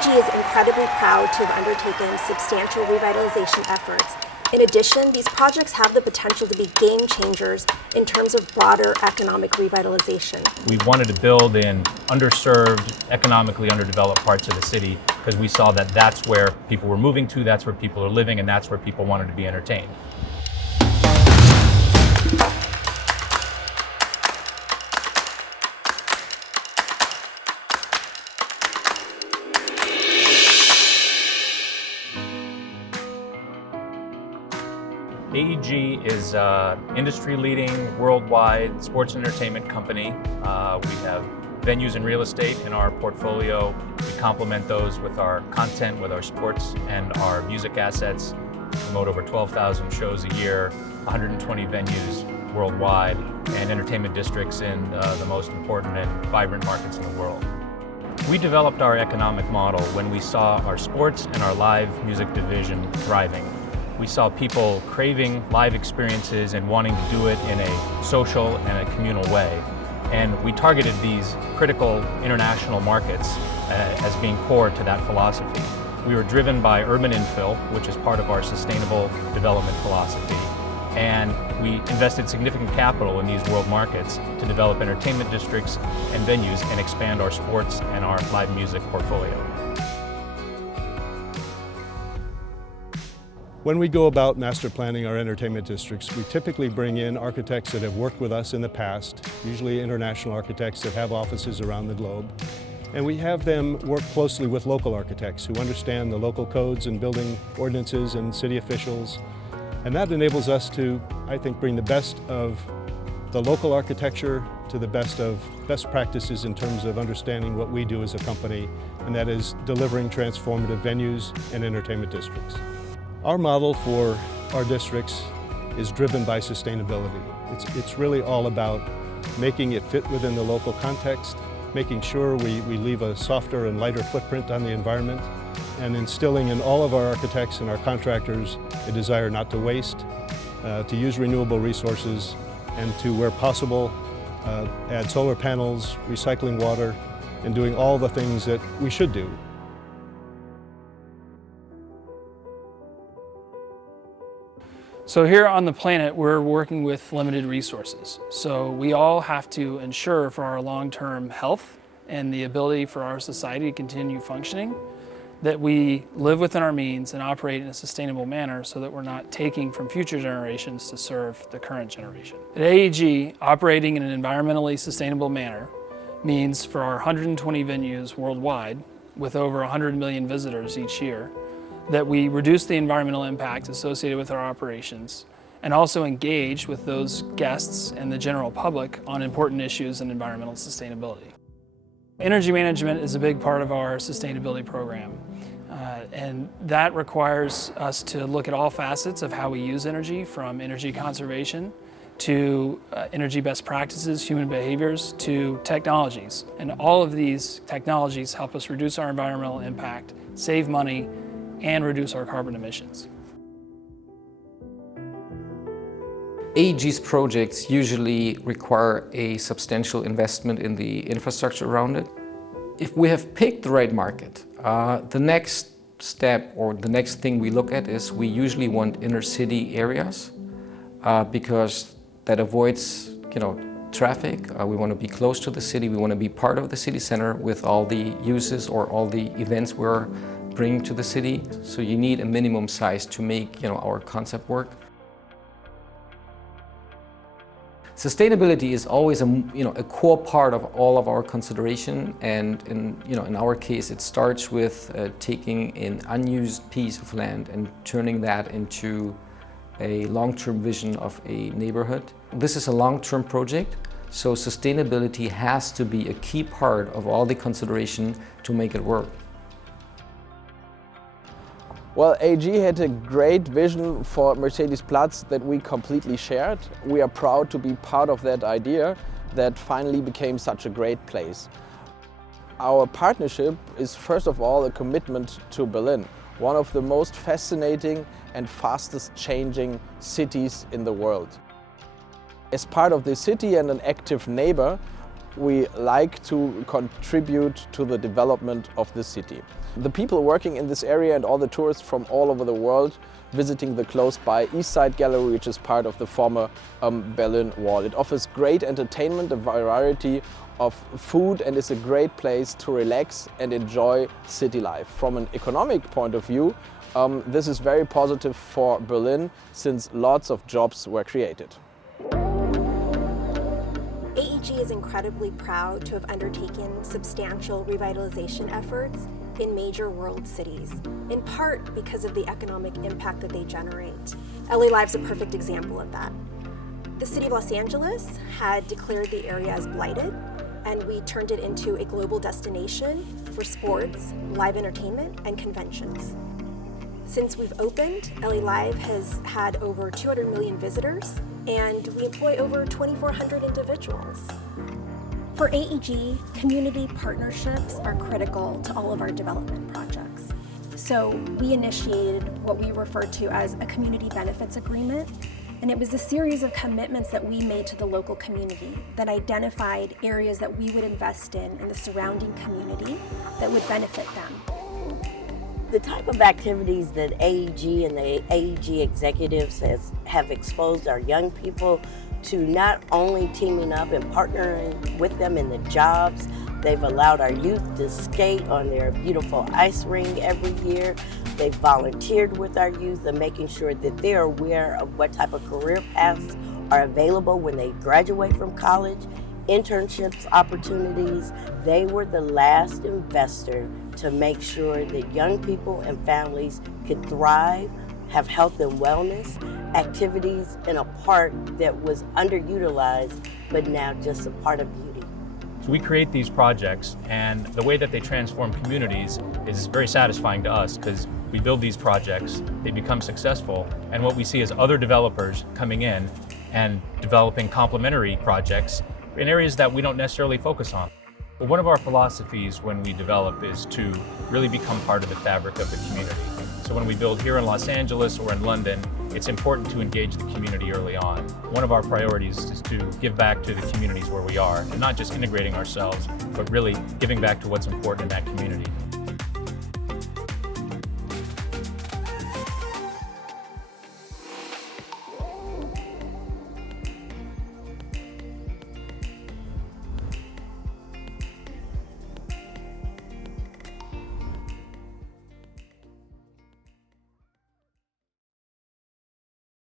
AEG is incredibly proud to have undertaken substantial revitalization efforts. In addition, these projects have the potential to be game changers in terms of broader economic revitalization. We wanted to build in underserved, economically underdeveloped parts of the city because we saw that that's where people were moving to, that's where people are living, and that's where people wanted to be entertained. AEG is an industry-leading, worldwide sports and entertainment company. We have venues and real estate in our portfolio. We complement those with our content, with our sports and our music assets. We promote over 12,000 shows a year, 120 venues worldwide, and entertainment districts in the most important and vibrant markets in the world. We developed our economic model when we saw our sports and our live music division thriving. We saw people craving live experiences and wanting to do it in a social and a communal way. And we targeted these critical international markets as being core to that philosophy. We were driven by urban infill, which is part of our sustainable development philosophy. And we invested significant capital in these world markets to develop entertainment districts and venues and expand our sports and our live music portfolio. When we go about master planning our entertainment districts, we typically bring in architects that have worked with us in the past, usually international architects that have offices around the globe. And we have them work closely with local architects who understand the local codes and building ordinances and city officials. And that enables us to, I think, bring the best of the local architecture to the best of best practices in terms of understanding what we do as a company, and that is delivering transformative venues and entertainment districts. Our model for our districts is driven by sustainability. It's really all about making it fit within the local context, making sure we leave a softer and lighter footprint on the environment, and instilling in all of our architects and our contractors a desire not to waste, to use renewable resources, and to, where possible, add solar panels, recycling water, and doing all the things that we should do. So here on the planet, we're working with limited resources. So we all have to ensure for our long-term health and the ability for our society to continue functioning, that we live within our means and operate in a sustainable manner so that we're not taking from future generations to serve the current generation. At AEG, operating in an environmentally sustainable manner means for our 120 venues worldwide, with over 100 million visitors each year, that we reduce the environmental impact associated with our operations and also engage with those guests and the general public on important issues in environmental sustainability. Energy management is a big part of our sustainability program, and that requires us to look at all facets of how we use energy, from energy conservation to energy best practices, human behaviors, to technologies. And all of these technologies help us reduce our environmental impact, save money, and reduce our carbon emissions. AEG's projects usually require a substantial investment in the infrastructure around it. If we have picked the right market, the next step or the next thing we look at is we usually want inner city areas because that avoids, traffic. We want to be close to the city. We want to be part of the city center with all the uses or all the events we're bringing to the city. So you need a minimum size to make our concept work. Sustainability is always a core part of all of our consideration, and in our case it starts with taking an unused piece of land and turning that into a long-term vision of a neighborhood. This is a long-term project, so sustainability has to be a key part of all the consideration to make it work. Well, AEG had a great vision for Mercedesplatz that we completely shared. We are proud to be part of that idea that finally became such a great place. Our partnership is first of all a commitment to Berlin, one of the most fascinating and fastest changing cities in the world. As part of the city and an active neighbor, we like to contribute to the development of the city. The people working in this area and all the tourists from all over the world visiting the close by East Side Gallery, which is part of the former Berlin Wall. It offers great entertainment, a variety of food, and is a great place to relax and enjoy city life. From an economic point of view, this is very positive for Berlin since lots of jobs were created. AEG is incredibly proud to have undertaken substantial revitalization efforts in major world cities, in part because of the economic impact that they generate. LA Live's a perfect example of that. The city of Los Angeles had declared the area as blighted, and we turned it into a global destination for sports, live entertainment, and conventions. Since we've opened, LA Live has had over 200 million visitors, and we employ over 2,400 individuals. For AEG, community partnerships are critical to all of our development projects. So we initiated what we refer to as a community benefits agreement, and it was a series of commitments that we made to the local community that identified areas that we would invest in the surrounding community that would benefit them. The type of activities that AEG and the AEG executives have exposed our young people to, not only teaming up and partnering with them in the jobs, they've allowed our youth to skate on their beautiful ice rink every year. They've volunteered with our youth and making sure that they're aware of what type of career paths are available when they graduate from college, internships, opportunities. They were the last investor to make sure that young people and families could thrive, have health and wellness, activities in a park that was underutilized, but now just a part of beauty. So we create these projects, and the way that they transform communities is very satisfying to us, because we build these projects, they become successful, and what we see is other developers coming in and developing complementary projects in areas that we don't necessarily focus on. But one of our philosophies when we develop is to really become part of the fabric of the community. So when we build here in Los Angeles or in London, it's important to engage the community early on. One of our priorities is to give back to the communities where we are, and not just integrating ourselves, but really giving back to what's important in that community.